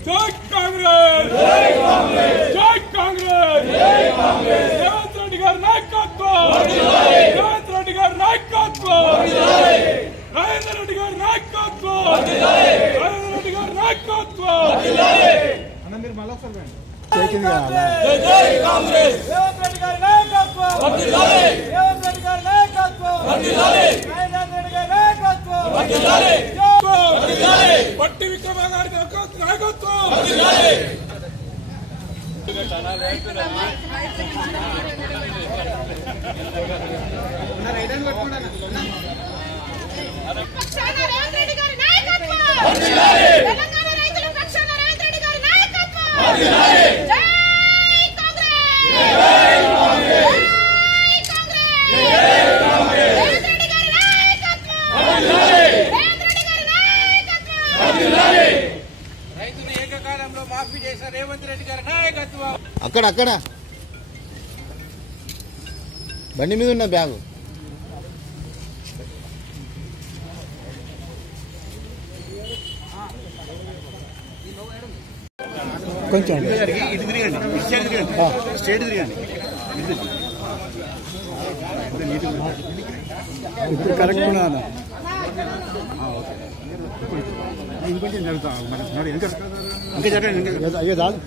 जय कांग्रेस जय कांग्रेस जय कांग्रेस जय कांग्रेस रेवंत रेड्डी गाరి నాయకత్వం వర్ధిల్లాలి రేవంత్ రెడ్డి గారి నాయకత్వం వర్ధిల్లాలి రాజేంద్ర రెడ్డి గారి నాయకత్వం వర్ధిల్లాలి రాజేంద్ర రెడ్డి గారి నాయకత్వం వర్ధిల్లాలి అన్న మీరు మళ్ళొకసారి రండి జై కాంగ్రెస్ రేవంత్ రెడ్డి గారి నాయకత్వం వర్ధిల్లాలి రేవంత్ రెడ్డి గారి నాయకత్వం వర్ధిల్లాలి రాజేంద్ర రెడ్డి గారి నాయకత్వం వర్ధిల్లాలి వర్ధిల్లాలి పట్టి విక్రమ గారి నాయకత్వం వర్ధిల్లాలి రైతును ఏకకాలంలో మాఫీ చేసిన రేవంత్ రెడ్డి గారి నాయకత్వం అక్కడ అక్కడ బండి మీద ఉన్న బ్యాగు కొంచెం ఇటు తిరగండి స్ట్రేట్ తిరగండి ఇప్పుడు కరెక్ట్ ఉన్నదా ఇంకొంచెం జరుగుతా ఇంకా జరగండి అయ్యో చాలు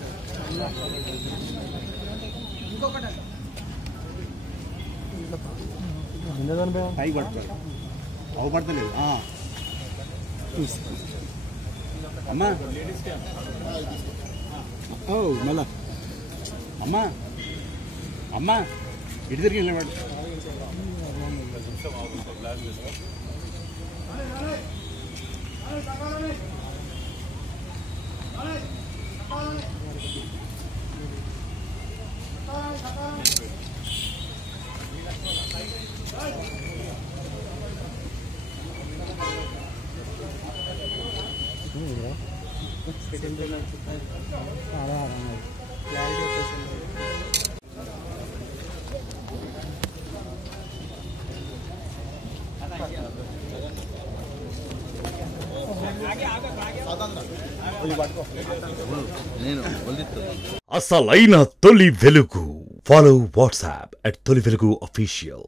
పైకి పడుతుంది అవపడతలేదు అమ్మా మళ్ళా అమ్మా అమ్మా ఇటు తిరిగి వెళ్ళవాడు అసలైన తొలి వెలుగు. ఫాలో వాట్సాప్ @తొలి వెలుగు official.